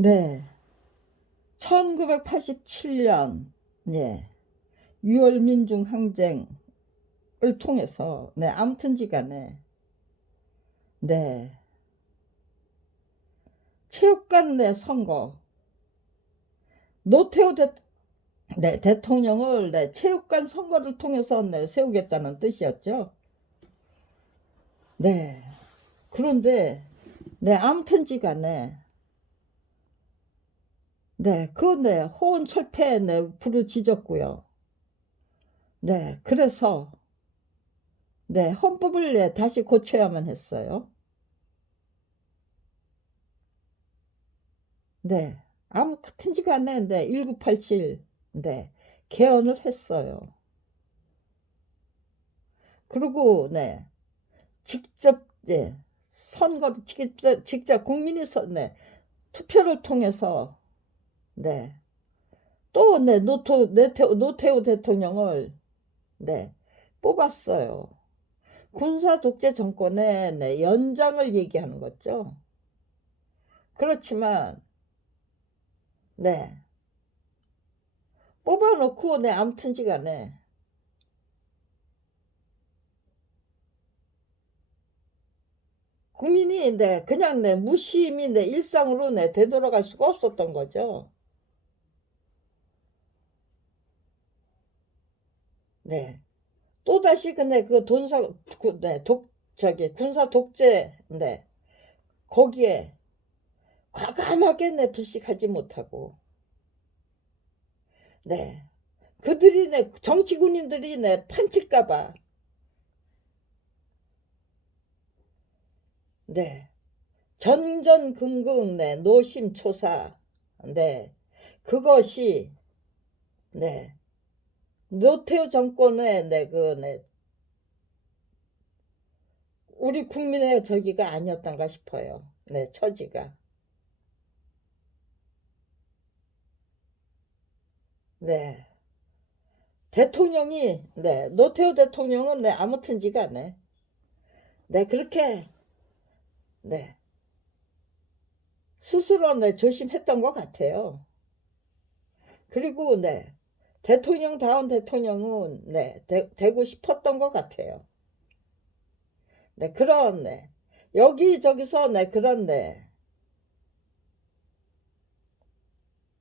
네. 1987년, 예, 6월 민중항쟁을 통해서, 네, 아무튼지 간에, 네, 체육관 내 선거, 노태우 네, 대통령을, 네, 체육관 선거를 통해서, 네, 세우겠다는 뜻이었죠. 네. 그런데, 네, 아무튼지 간에, 네, 네, 호언철폐, 네, 부르짖었고요. 네, 그래서, 네, 헌법을, 네, 다시 고쳐야만 했어요. 네. 아무 같은지 간에, 네, 1987, 네, 개헌을 했어요. 그리고, 네, 직접, 예, 선거를, 직접 국민이, 네, 투표를 통해서, 네, 또, 네, 노태우 대통령을, 네, 뽑았어요. 군사 독재 정권의, 네, 연장을 얘기하는 거죠. 그렇지만, 네, 뽑아놓고, 네, 아무튼지 간에, 국민이 그냥 무심히 일상으로 되돌아갈 수가 없었던 거죠. 네. 또다시 근데 그 돈사 저기 군사 독재 거기에 과감하게 불식하지 못하고 네. 그들이 정치 군인들이 판칠까봐 네. 전전긍긍 노심초사 네. 그것이 네. 노태우 정권의 우리 국민의 저기가 아니었던가 싶어요. 네, 처지가. 네. 대통령이, 네, 노태우 대통령은, 네, 아무튼지가, 네, 네, 그렇게, 네, 스스로, 네, 조심했던 것 같아요. 그리고, 네, 대통령다운 대통령은, 네, 되고 싶었던 것 같아요. 네, 그런, 네, 여기저기서, 네, 그런, 네,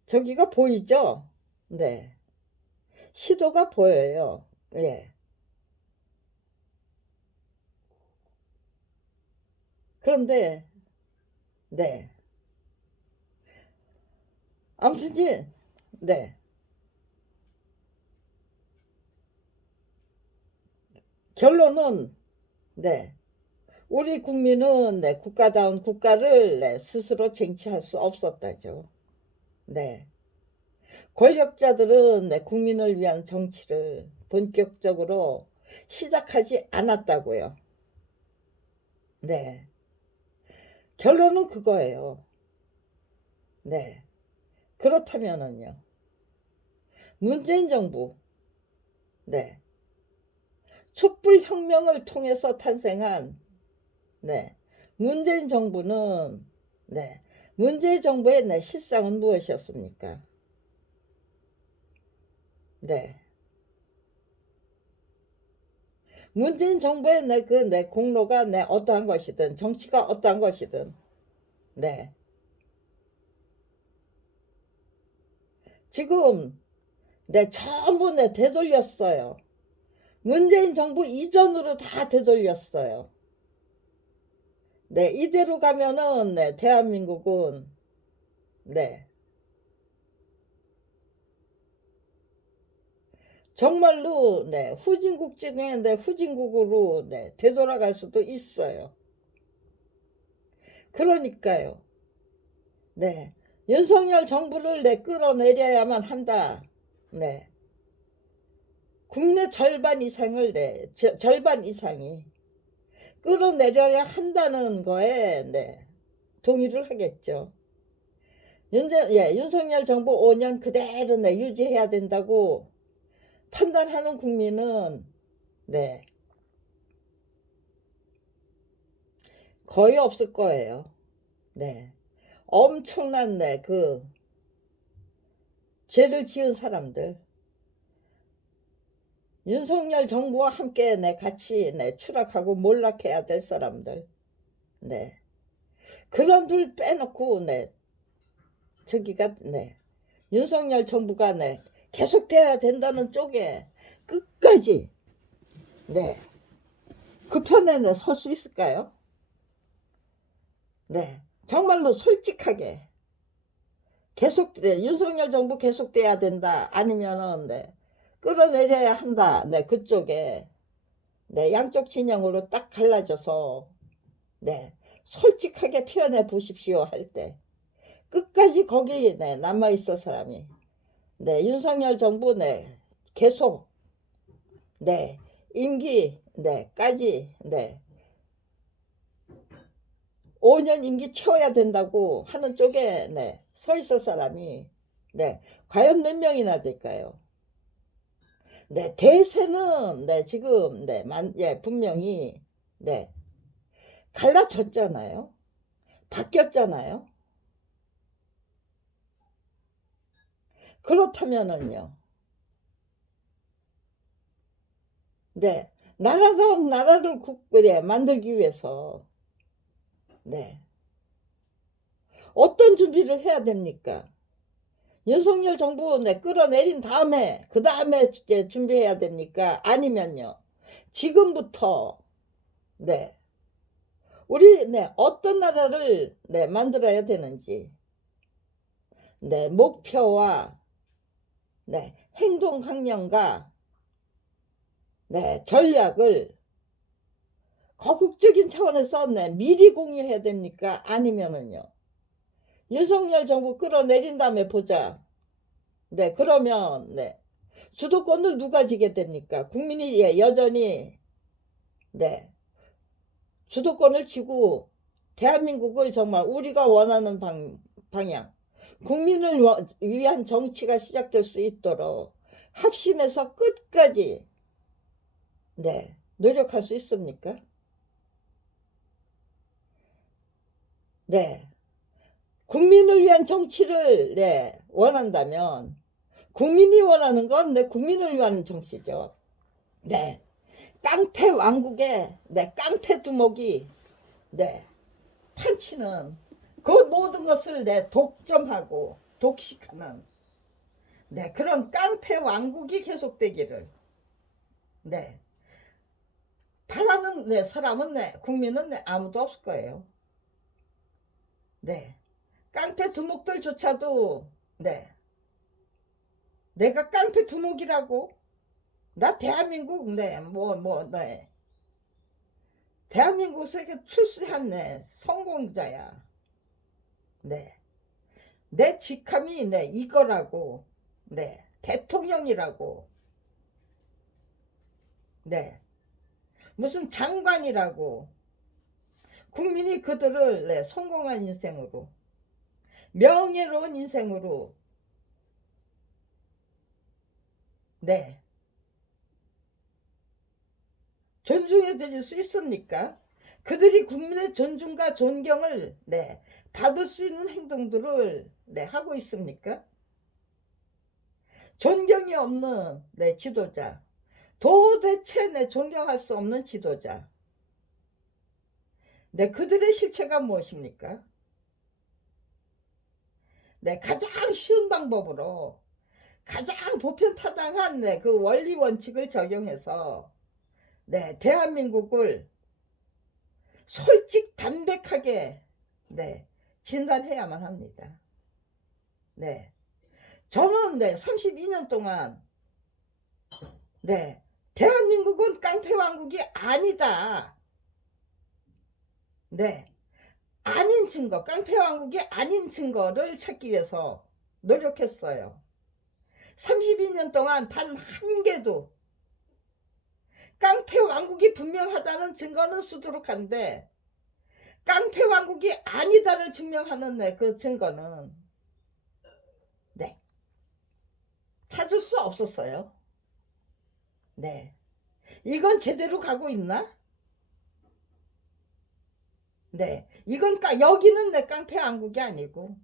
저기가 보이죠? 네, 시도가 보여요. 예. 그런데, 네, 아무튼지, 네, 결론은, 네, 우리 국민은 국가다운 국가를 스스로 쟁취할 수 없었다죠. 네. 권력자들은 국민을 위한 정치를 본격적으로 시작하지 않았다고요. 네. 결론은 그거예요. 네. 그렇다면은요. 문재인 정부, 네. 촛불 혁명을 통해서 탄생한, 네. 문재인 정부는, 네. 문재인 정부의 실상은 무엇이었습니까? 네. 문재인 정부의 내 공로가 어떠한 것이든 정치가 어떠한 것이든 네 지금 전부 되돌렸어요. 문재인 정부 이전으로 다 되돌렸어요. 네 이대로 가면은 대한민국은 네 정말로 후진국 중에 후진국으로 되돌아갈 수도 있어요. 그러니까요. 네 윤석열 정부를 끌어내려야만 한다. 네 국내 절반 이상을 절반 이상이 끌어내려야 한다는 거에 동의를 하겠죠. 윤석열 정부 5년 그대로 유지해야 된다고 판단하는 국민은 네, 거의 없을 거예요. 네. 엄청난 그 죄를 지은 사람들, 윤석열 정부와 함께 같이 추락하고 몰락해야 될 사람들, 그런 둘 빼놓고 저기가 윤석열 정부가 계속돼야 된다는 쪽에 끝까지 그 편에 설 수 있을까요? 정말로 솔직하게 윤석열 정부 계속돼야 된다, 아니면은 끌어내려야 한다, 그쪽에 양쪽 진영으로 딱 갈라져서 솔직하게 표현해 보십시오 할 때 끝까지 거기 남아 있을 사람이 윤석열 정부 계속 임기 까지 5년 임기 채워야 된다고 하는 쪽에 서 있을 사람이 과연 몇 명이나 될까요? 대세는 지금 분명히 갈라졌잖아요. 바뀌었잖아요. 그렇다면은요, 나라다운 나라를 만들기 위해서 어떤 준비를 해야 됩니까? 윤석열 정부 끌어내린 다음에 그 다음에 준비해야 됩니까? 아니면요, 지금부터 우리 어떤 나라를 만들어야 되는지 목표와 행동 강령과 전략을 거국적인 차원에서 미리 공유해야 됩니까? 아니면은요, 윤석열 정부 끌어내린 다음에 보자. 그러면 주도권을 누가 지게 됩니까? 국민이 여전히 주도권을 쥐고 대한민국을 정말 우리가 원하는 방향, 국민을 위한 정치가 시작될 수 있도록 합심해서 끝까지 노력할 수 있습니까? 국민을 위한 정치를 원한다면 국민이 원하는 건 국민을 위한 정치죠. 깡패 왕국의 깡패 두목이 판치는 그 모든 것을 독점하고 독식하는 그런 깡패 왕국이 계속되기를 바라는 사람은 국민은 아무도 없을 거예요. 깡패 두목들조차도 내가 깡패 두목이라고? 나 대한민국 대한민국에서 출세한 성공자야. 내 직함이 이거라고. 대통령이라고. 무슨 장관이라고. 국민이 그들을 성공한 인생으로, 명예로운 인생으로 존중해 드릴 수 있습니까? 그들이 국민의 존중과 존경을 받을 수 있는 행동들을 하고 있습니까? 존경이 없는 지도자, 도대체 존경할 수 없는 지도자, 그들의 실체가 무엇입니까? 가장 쉬운 방법으로 가장 보편타당한 그 원리 원칙을 적용해서 대한민국을 솔직 담백하게 진단해야만 합니다. 저는 32년 동안 대한민국은 깡패 왕국이 아니다. 아닌 증거, 깡패 왕국이 아닌 증거를 찾기 위해서 노력했어요. 32년 동안 단 한 개도 깡패 왕국이 분명하다는 증거는 수두룩한데 깡패 왕국이 아니다를 증명하는 그 증거는 찾을 수 없었어요. 이건 제대로 가고 있나? 네, 이건 여기는 내 깡패 왕국이 아니고,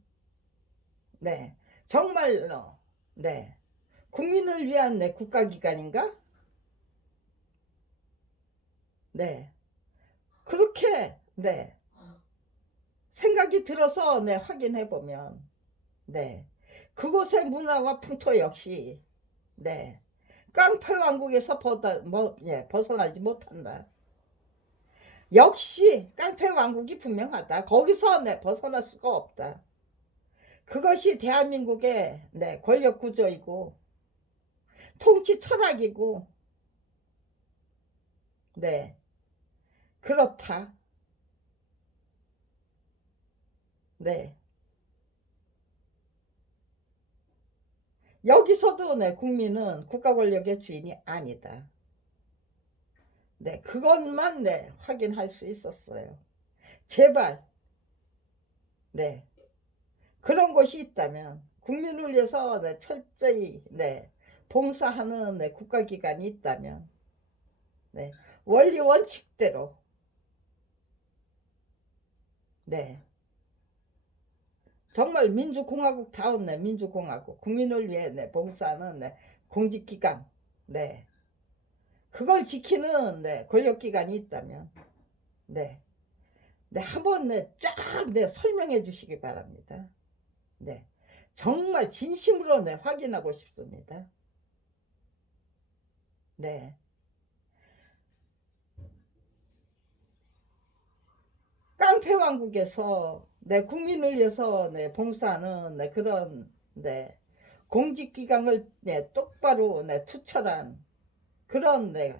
네, 정말로, 네, 국민을 위한 내 국가기관인가? 네, 그렇게, 네, 생각이 들어서, 네, 확인해 보면, 네, 그곳의 문화와 풍토 역시, 네, 깡패 왕국에서 벗어나지 못한다. 역시 깡패 왕국이 분명하다. 거기서 네, 벗어날 수가 없다. 그것이 대한민국의 네, 권력 구조이고 통치 철학이고, 네, 그렇다. 네, 여기서도 네, 국민은 국가 권력의 주인이 아니다. 네, 그것만 네, 확인할 수 있었어요. 제발, 네, 그런 곳이 있다면 국민을 위해서 네, 철저히 네, 봉사하는 네, 국가기관이 있다면, 네, 원리 원칙대로, 네, 정말 민주공화국다운 네, 민주공화국, 국민을 위해 네, 봉사하는 네, 공직기관, 네, 그걸 지키는 네, 권력기관이 있다면, 네, 네, 한번 네, 쫙 네, 설명해 주시기 바랍니다. 네, 정말 진심으로 네, 확인하고 싶습니다. 네, 깡패왕국에서 네, 국민을 위해서 네, 봉사하는 네, 그런 네, 공직기관을 네, 똑바로 네, 투철한 그런 네,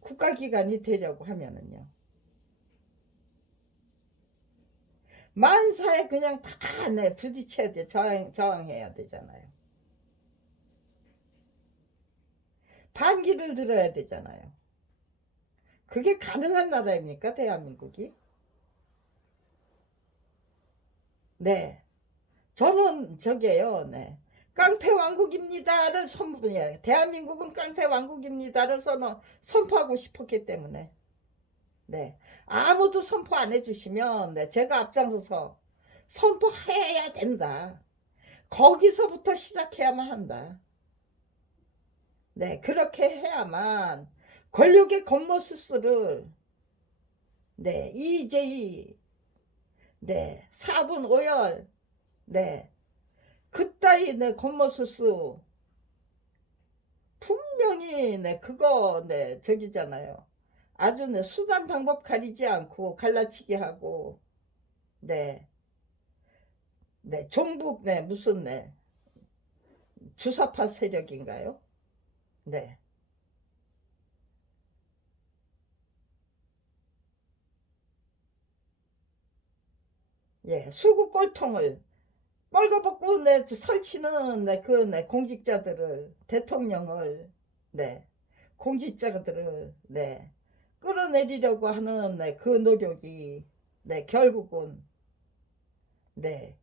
국가기관이 되려고 하면은요, 만사에 그냥 다 네, 부딪혀야 돼. 저항해야 되잖아요. 반기를 들어야 되잖아요. 그게 가능한 나라입니까, 대한민국이? 네, 저는 저게요, 네, 깡패 왕국입니다를 선포해. 대한민국은 깡패 왕국입니다를 선포하고 싶었기 때문에, 네, 아무도 선포 안 해주시면 네, 제가 앞장서서 선포해야 된다. 거기서부터 시작해야만 한다. 네, 그렇게 해야만 권력의 겉모습을 네, EJ 네, 4분 5열 네, 그따위 네, 겉모습 분명히 네, 그거 네, 저기잖아요. 아주 네, 수단 방법 가리지 않고 갈라치기 하고 네, 네, 종북 네, 무슨 네, 주사파 세력인가요? 네, 예, 수구 꼴통을 빨가벗고 내 설치는 내 공직자들을 대통령을 네 공직자들을 네 끌어내리려고 하는 그 노력이 네 결국은 네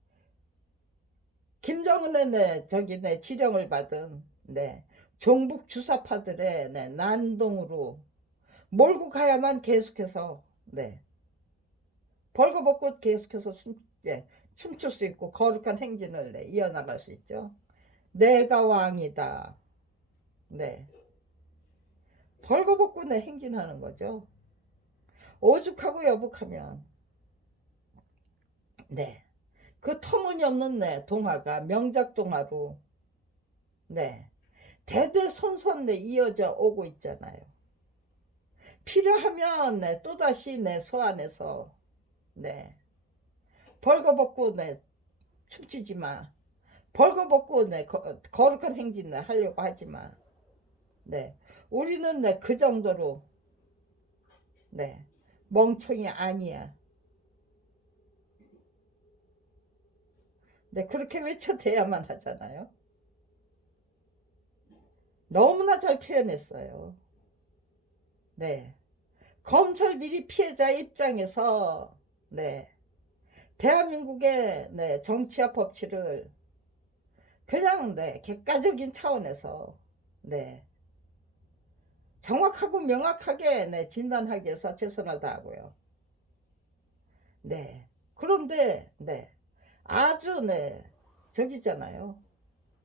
김정은의 저기 지령을 받은 네 종북 주사파들의 난동으로 몰고 가야만 계속해서 네 벌거벗고 계속해서 예, 춤출 수 있고 거룩한 행진을 이어나갈 수 있죠. 내가 왕이다. 네. 벌거벗고 행진하는 거죠. 오죽하고 여북하면 네. 그 터무니없는 동화가 명작 동화로 네. 대대손손 이어져 오고 있잖아요. 필요하면 또다시 소환해서 네. 벌거벗고 춤추지 마. 벌거벗고 거룩한 행진 하려고 하지 마. 네. 우리는 그 정도로 네. 멍청이 아니야. 네. 그렇게 외쳐대야만 하잖아요. 너무나 잘 표현했어요. 네. 검찰 비리 피해자 입장에서 네. 대한민국의 정치와 법치를 그냥 객관적인 차원에서 네. 정확하고 명확하게 네, 진단하기 위해서 최선을 다하고요. 네. 그런데 네. 아주 네. 저기잖아요.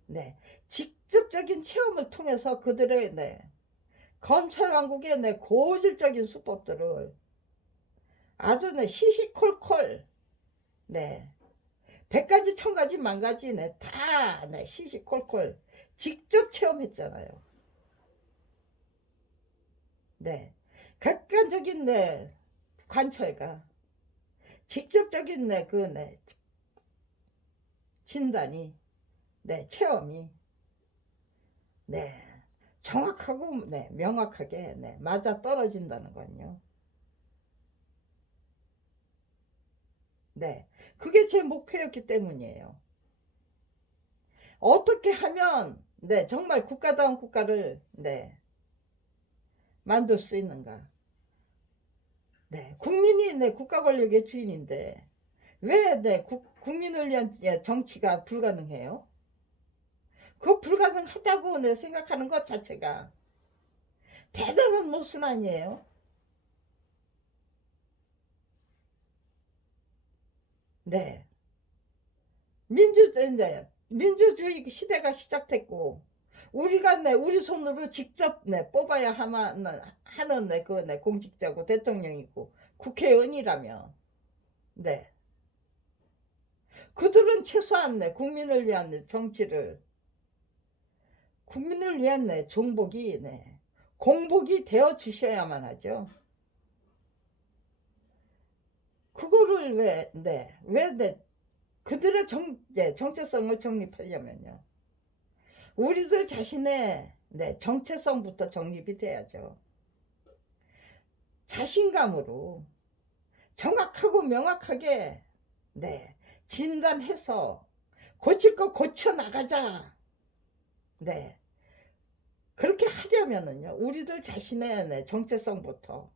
네. 직접적인 체험을 통해서 그들의 네. 검찰 왕국의 네. 고질적인 수법들을 아주 네. 시시콜콜 네. 100가지 1000가지 만가지 네. 다 네. 시시콜콜 직접 체험했잖아요. 네. 객관적인 네. 관찰과 직접적인 네. 그 네. 진단이 네. 체험이 네. 정확하고 네. 명확하게 네. 맞아 떨어진다는 건요. 네. 그게 제 목표였기 때문이에요. 어떻게 하면 네. 정말 국가다운 국가를 네. 만들 수 있는가? 네. 국민이 네. 국가 권력의 주인인데 왜 네. 국민을 위한 정치가 불가능해요? 그 불가능하다고 네. 생각하는 것 자체가 대단한 모순 아니에요? 네. 민주주의 시대가 시작됐고 우리가 네 우리 손으로 직접 네 뽑아야 하는 네 공직자고 대통령이고 국회의원이라면 네 그들은 최소한 네 국민을 위한 네 정치를 국민을 위한 네 종복이 네 공복이 되어 주셔야만 하죠. 그거를 왜 그들의 정체성을 정립하려면요. 우리들 자신의 네, 정체성부터 정립이 돼야죠. 자신감으로 정확하고 명확하게 네, 진단해서 고칠 거 고쳐 나가자. 네. 그렇게 하려면은요. 우리들 자신의 네, 정체성부터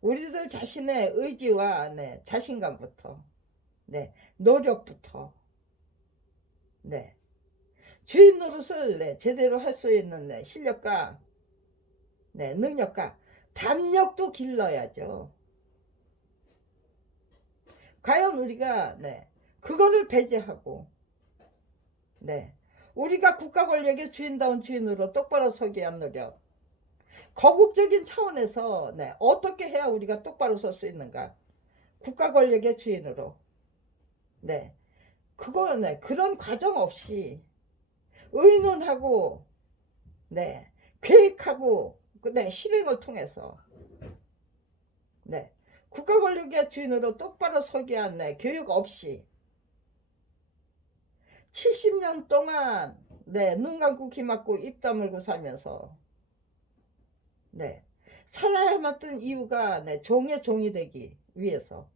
우리들 자신의 의지와 네, 자신감부터 네, 노력부터 네. 주인 노릇을 네, 제대로 할 수 있는 네, 실력과 네, 능력과 담력도 길러야죠. 과연 우리가 네, 그거를 배제하고 네, 우리가 국가 권력의 주인다운 주인으로 똑바로 서기 위한 노력 거국적인 차원에서 네, 어떻게 해야 우리가 똑바로 설 수 있는가 국가 권력의 주인으로 네, 그거는 그런 과정 없이 의논하고 네, 계획하고 네, 실행을 통해서 네, 국가 권력의 주인으로 똑바로 서기 위한 네, 교육 없이 70년 동안 네, 눈 감고 귀 막고 입 다물고 살면서 네, 살아야만 던 이유가 네, 종의 종이 되기 위해서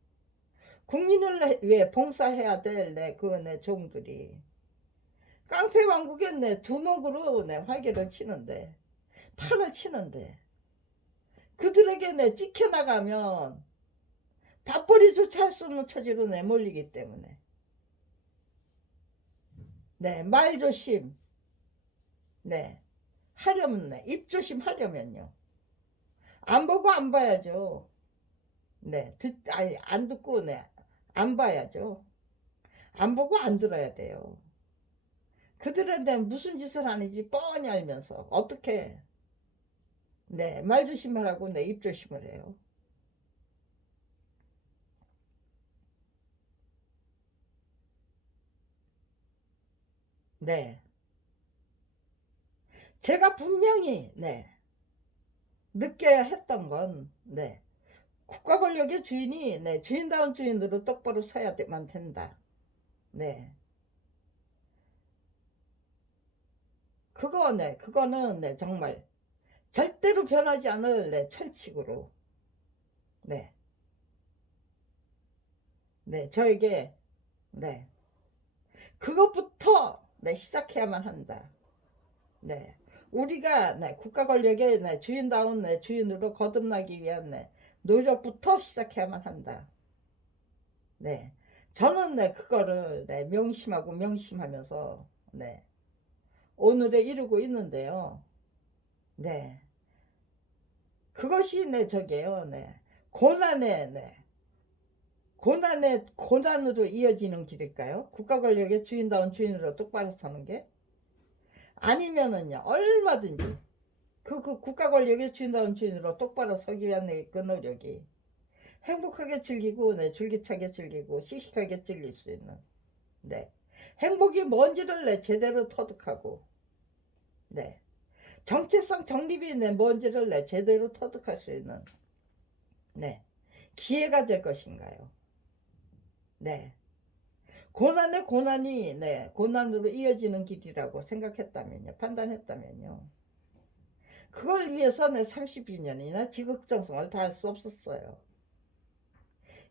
국민을 위해 봉사해야 될 네, 종들이 깡패 왕국의 네, 두목으로 네, 활개를 치는데 판을 치는데 그들에게 네, 찍혀나가면 밥벌이조차 할 수 없는 처지로 내몰리기 때문에 네, 말조심 네, 하려면 네, 입조심 하려면요 안 보고 안 봐야죠. 네, 아니, 안 듣고 네, 안 봐야죠. 안 보고 안 들어야 돼요. 그들한테 무슨 짓을 하는지 뻔히 알면서 어떻게 네, 말 조심을 하고 네, 입 조심을 해요. 네. 제가 분명히 네, 느껴야 했던 건 네, 국가 권력의 주인이 네, 주인다운 주인으로 똑바로 서야만 된다. 네. 그거는 네, 정말 절대로 변하지 않을 네, 철칙으로 네. 네, 저에게 네. 그것부터 네, 시작해야만 한다. 네. 우리가 네, 국가 권력의 네, 주인다운 네, 주인으로 거듭나기 위한 네, 노력부터 시작해야만 한다. 네. 저는 네, 그거를 네, 명심하고 명심하면서 네, 오늘에 이르고 있는데요. 네. 그것이 네 저게요. 네. 고난의 네. 고난의 고난으로 이어지는 길일까요? 국가 권력의 주인다운 주인으로 똑바로 서는 게? 아니면은요. 얼마든지 그 국가 권력의 주인다운 주인으로 똑바로 서기 위한 그 노력이 행복하게 즐기고 네, 줄기차게 즐기고 씩씩하게 즐길 수 있는 네. 행복이 뭔지를 네, 제대로 터득하고 네. 정체성 정립이 네, 뭔지를 네, 제대로 터득할 수 있는 네. 기회가 될 것인가요? 네. 고난의 고난이 네, 고난으로 이어지는 길이라고 생각했다면요. 판단했다면요. 그걸 위해서 내 32년이나 지극정성을 다할 수 없었어요.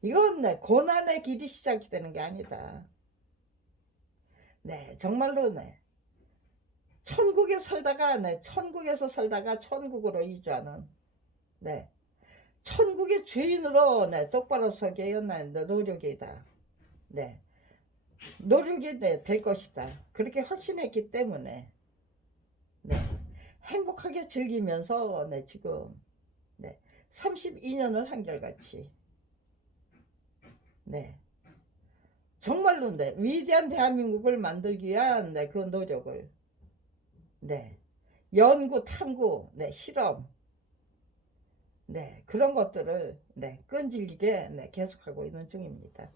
이건 네, 고난의 길이 시작이 되는 게 아니다. 네, 정말로 네. 천국에 살다가 네, 천국에서 살다가 천국으로 이주하는 네. 천국의 주인으로 네, 똑바로 서게 위한 노력이다. 네. 노력이 네, 될 것이다. 그렇게 확신했기 때문에 네. 행복하게 즐기면서 네, 지금 네. 32년을 한결같이 네. 정말로 네. 위대한 대한민국을 만들기 위한 네, 그 노력을 네. 연구, 탐구, 네, 실험 네. 그런 것들을 네. 끈질기게 네, 계속하고 있는 중입니다.